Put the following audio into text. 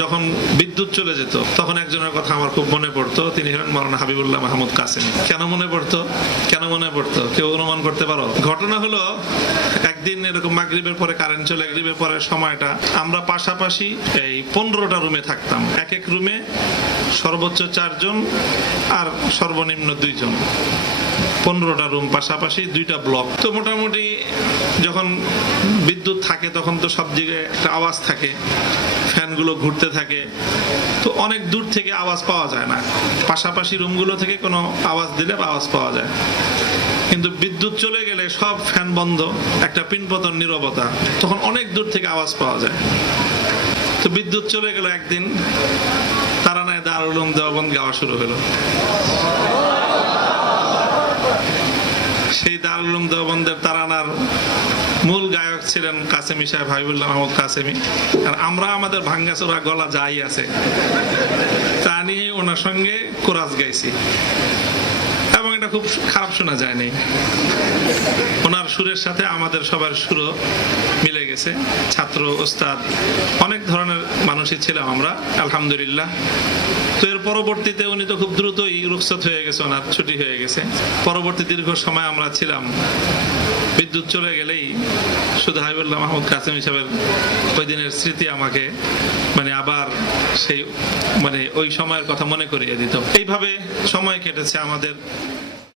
যখন বিদ্যুৎ চলে যেত তখন একজনের কথা আমার খুব মনে পড়তো, তিনি হলেন মাওলানা হাবিবুল্লাহ মাহমুদ কাসেমি। কেন মনে পড়তো কেউ অনুমান করতে পারো? ঘটনা হলো, একদিন এরকম মাগরিবের পরে কারেন্ট চলে, মাগরিবের পরের সময়টা আমরা পাশাপাশি এই 15টা রুমে থাকতাম। এক এক রুমে সর্বোচ্চ 4 জন আর সর্বনিম্ন 2 জন। 15টা রুম পাশাপাশি, 2টা ব্লক। তো মোটামুটি যখন বিদ্যুৎ থাকে তখন তো সব জায়গায় একটা আওয়াজ থাকে, ফ্যানগুলো ঘুরতে থাকে, তো অনেক দূর থেকে আওয়াজ পাওয়া যায় না। পাশাপাশি রুমগুলো থেকে কোনো আওয়াজ দিলে আওয়াজ পাওয়া যায়, কিন্তু বিদ্যুৎ চলে গেলে সব ফ্যান বন্ধ, একটা পিনপতন নীরবতা, তখন অনেক দূর থেকে আওয়াজ পাওয়া যায়। তো বিদ্যুৎ চলে গেল, একদিন তারানায় দারুল উলুম দেওবন্দ গাওয়া শুরু হলো। সেই দারুল উলুম দেওবন্দের তারানার মূল গায়ক ছিলেন কাসেমি সাহেব, হাবিবুল্লাহ মাহমুদ কাসেমি। আর আমরা আমাদের ভাঙ্গাচোরা গলা যাই আছে তা নিয়ে ওনার সঙ্গে কোরাস গাইছি, এবং এটা খুব খারাপ শোনা যায়নি। ওনার সুরের সাথে আমাদের সবার সুরও মিলে গেছে। ছাত্র, ওস্তাদ, অনেক ধরনের মানুষই ছিলাম আমরা, আলহামদুলিল্লাহ। তো এর পরবর্তীতে উনি তো খুব দ্রুতই রুখসত হয়ে গেছে, ওনার ছুটি হয়ে গেছে। পরবর্তী দীর্ঘ সময় আমরা ছিলাম, বিদ্যুৎ চলে গেলেই শুধু হাবিবুল্লাহ মাহমুদ কাসেমি সাহেবের ওই দিনের স্মৃতি আমাকে আবার সেই ওই সময়ের কথা মনে করিয়ে দিত। এইভাবে সময় কেটেছে আমাদের।